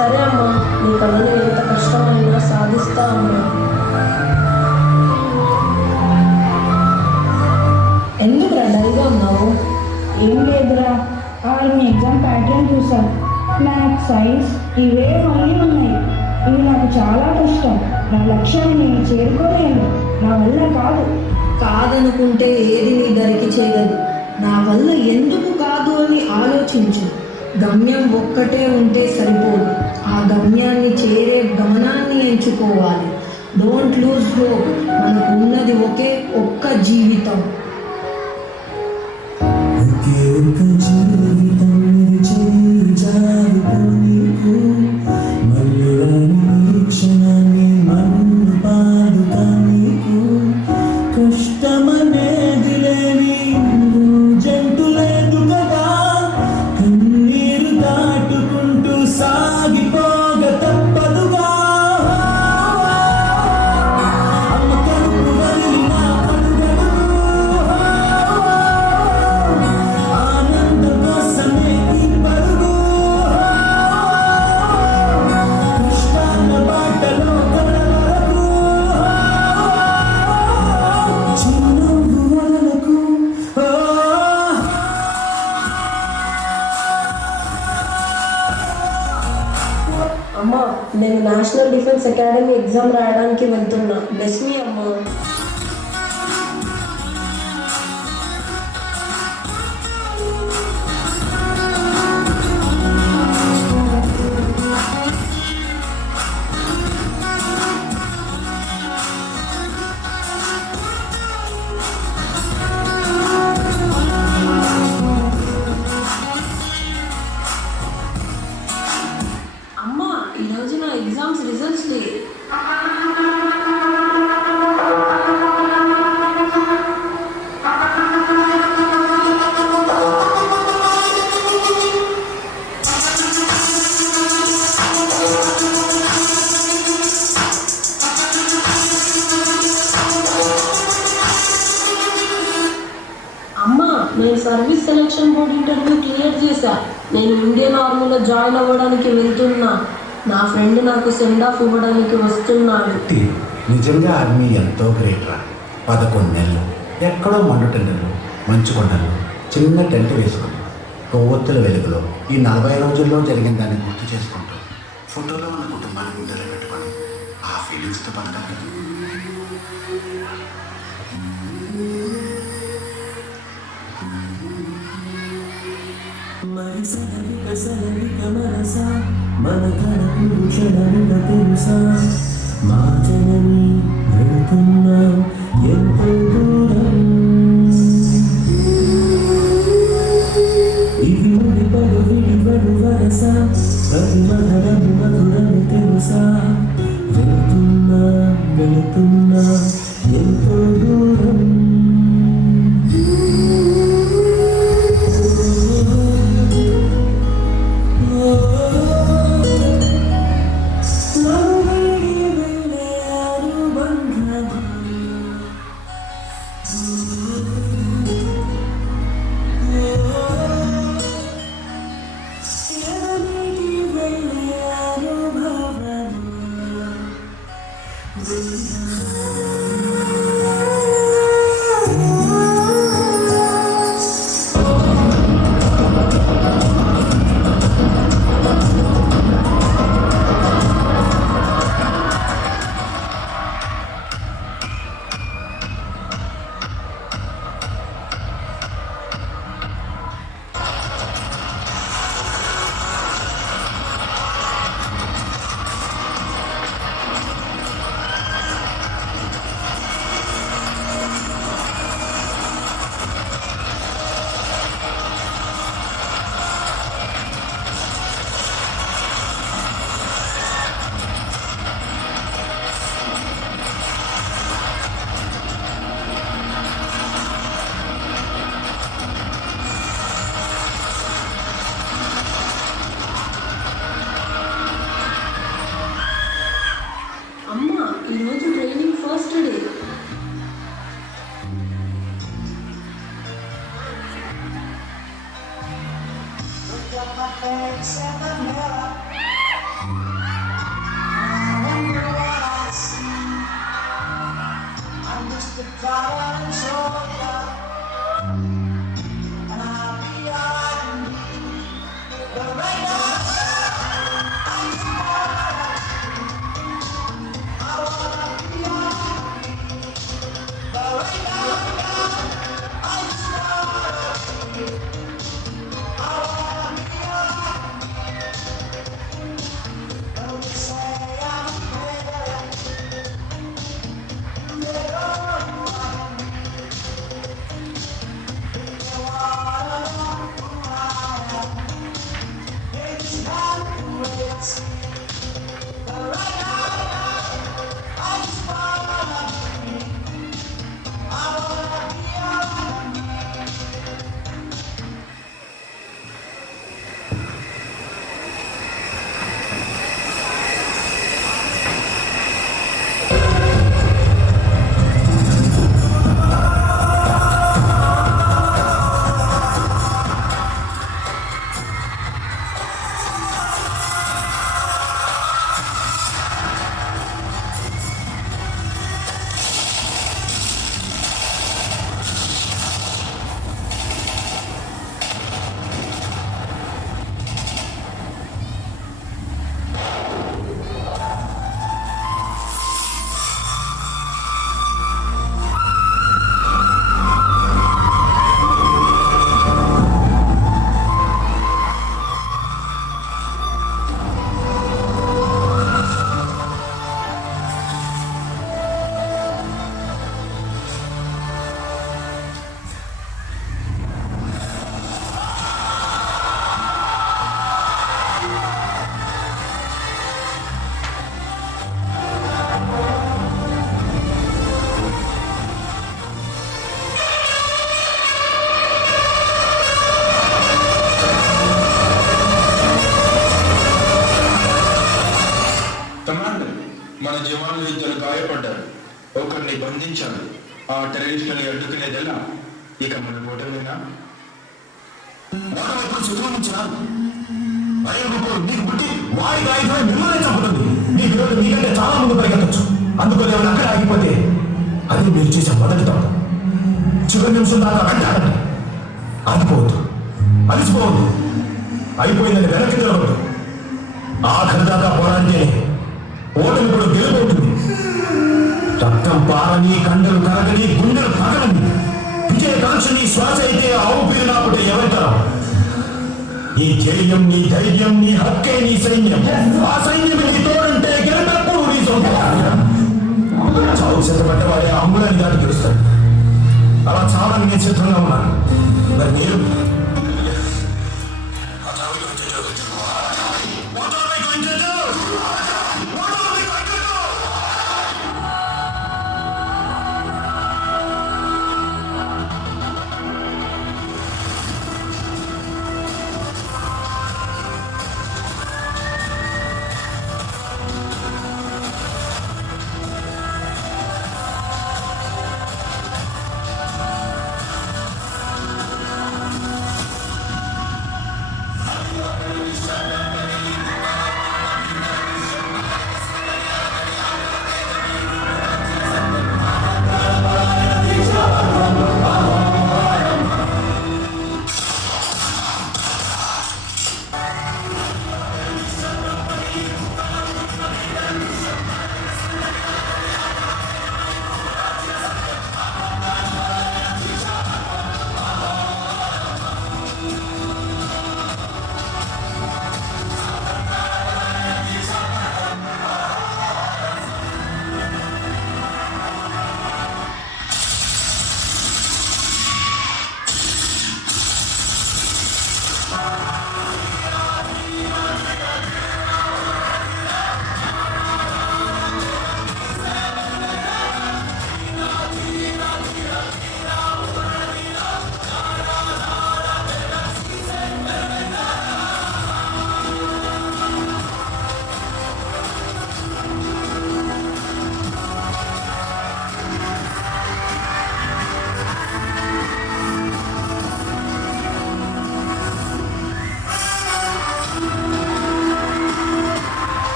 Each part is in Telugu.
సరే అమ్మా, నీ కళని ఎంత కష్టమైనా సాధిస్తా అమ్మా. ఎందుకురా డల్గా ఉన్నావు? ఏం లేదురా, మీ ఎగ్జామ్ ప్యాటర్న్ చూసాను. మ్యాథ్స్, సైన్స్ ఇవే మళ్ళీ ఉన్నాయి. ఇవి నాకు చాలా కష్టం. నా లక్ష్యాన్ని నేను చేరుకోలేను. నా వల్ల కాదు. కాదనుకుంటే ఏది నీ దరికి చేరదు. నా వల్ల ఎందుకు కాదు అని ఆలోచించు. గమ్యం ఒక్కటే ఉంటే సరిపోదు. ఆ గమ్యాన్ని చేరే గమనాన్ని ఎంచుకోవాలి. Don't lose hope. మనకు ఉన్నది ఒక్క జీవితం. అమ్మా, నేను నేషనల్ డిఫెన్స్ అకాడమీ ఎగ్జామ్ రాయడానికి వెళ్తున్నా. బ్లెస్ మీ అమ్మా. ఈరోజు నా ఎగ్జామ్స్ రిజల్ట్స్ డే. అమ్మా, నేను service selection board interview clear చేశా. నేను ఇండియన్ ఆర్మీలో జాయిన్ అవ్వడానికి వెళ్తున్నా. నా ఫ్రెండ్ నాకు సెండ్ ఆఫ్ ఇవ్వడానికి వస్తున్నాడు. నిజంగా ఆర్మీ ఎంతో గ్రేట్ రా. 11 నెలలు ఎక్కడో మండుటెండలు, మంచు కొండలు, చిన్న టెంట్ వేసుకుని కొవ్వొత్తుల వెలుగులో ఈ 40 రోజుల్లో జరిగిన దాన్ని గుర్తు చేసుకుంటూ ఫోటోలో ఉన్న కుటుంబాన్ని గుండెలో పెట్టుకొని ఆ ఫీలింగ్స్తో పడతాను. మన కళకు క్షణమిక తెలుసా, మా జనని వెళ్తున్నాం ఎంతో దూరం. ఇది ముడిపడు విడిపడు వరస, ప్రతి మధురము మధురము తెలుసా. వెళుతున్నా ఎంతో దూరం. ఈరోజు ట్రైనింగ్ ఫస్ట్ డే. మన జవాన్లు ఇద్దరు గాయపడ్డారు. ఒకరిని బంధించారు. ఆ టెర్రరిస్టుని అడ్డుకునేదెలా? ఇక మన ఓటమేనా? వాడి ఆయుధం మిమ్మల్ని చంపుతుంది. మీ విరోధం మీకంటే చాలా ముందు పరిగెత్తచ్చు. అందుకని అక్కడ ఆగిపోతే అది మీరు చేసే మొదటి తప్పు. చివరి నిమిషం దాకా వెంటాడండి. ఆగిపోవద్దు, అలిసిపోవద్దు, అయిపోయిందని వెనక్కి తిరగద్దు. ఆఖరి దాకా పోరాడితే ఓటమి కూడా గెలుపవుతుంది. రక్తం పారని, కండలు కరగని, గుండెలు పగలని, విజయకాంక్షని శ్వాస అయితే ఆవు పీరు నాపుటే ఎవరితరం. నీ ధైర్యం, నీ ధైర్యం, నీ హక్కే నీ సైన్యం. ఆ సైన్యం నీ తోడంటే గెలుపెప్పుడు నీ సొంతం. చావు సిద్ధపడ్డ వాడే అమ్ములని దాటి తెలుస్తాడు. అలా చాలని నేను సిద్ధంగా ఉన్నాను. మరి మీరు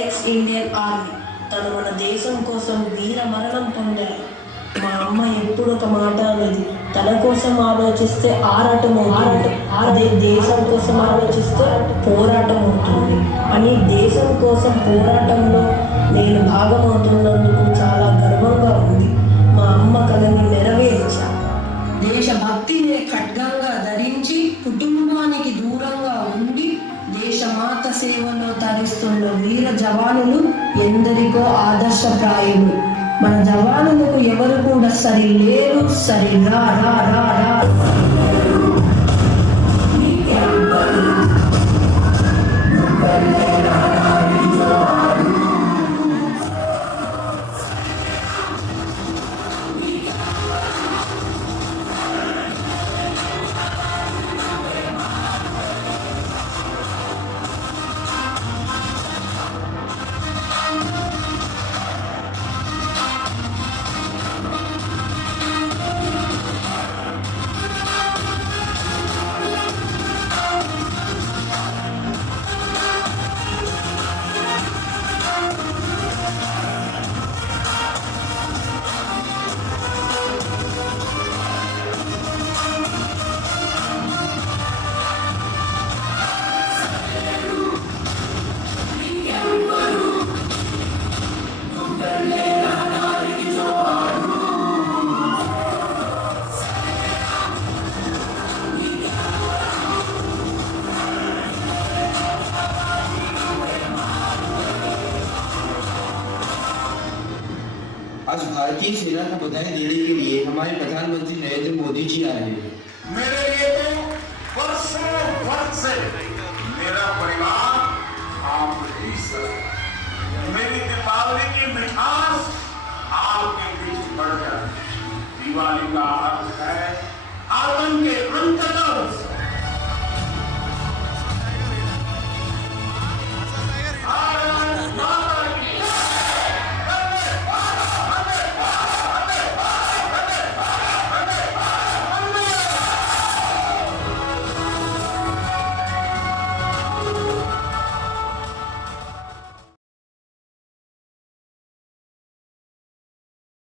ఎక్స్ ఇండియన్ ఆర్మీ. తను మన దేశం కోసం వీర మరణం పొందారు. మా అమ్మ ఎప్పుడు ఒక మాట అనేది, తన కోసం ఆలోచిస్తే ఆరాటం అవుతుంది, అదే దేశం కోసం ఆలోచిస్తే పోరాటం అవుతుంది అని. దేశం కోసం పోరాటంలో నేను భాగమవుతున్నందుకు చాలా గర్వంగా ఉంది. మా అమ్మ కలని నెరవేర్చా. దేశభక్తిని ఖడ్గంగా ధరించి కుటుంబానికి దూరంగా ఉండి దేశమాత సేవలో తరిస్తున్న వీర జవానులు ఎందరికో ఆదర్శప్రాయులు. మన జవానులకు ఎవరు కూడా సరి లేరు, సరి రా రా రా రా. आज भारतीय सेना को बधाई देने के लिए हमारे प्रधानमंत्री नरेंद्र मोदी जी आए हैं। मेरे लिए तो वर्षों वर्ष से मेरा परिवार आप ही सर। मेरी दीपावली की मिठास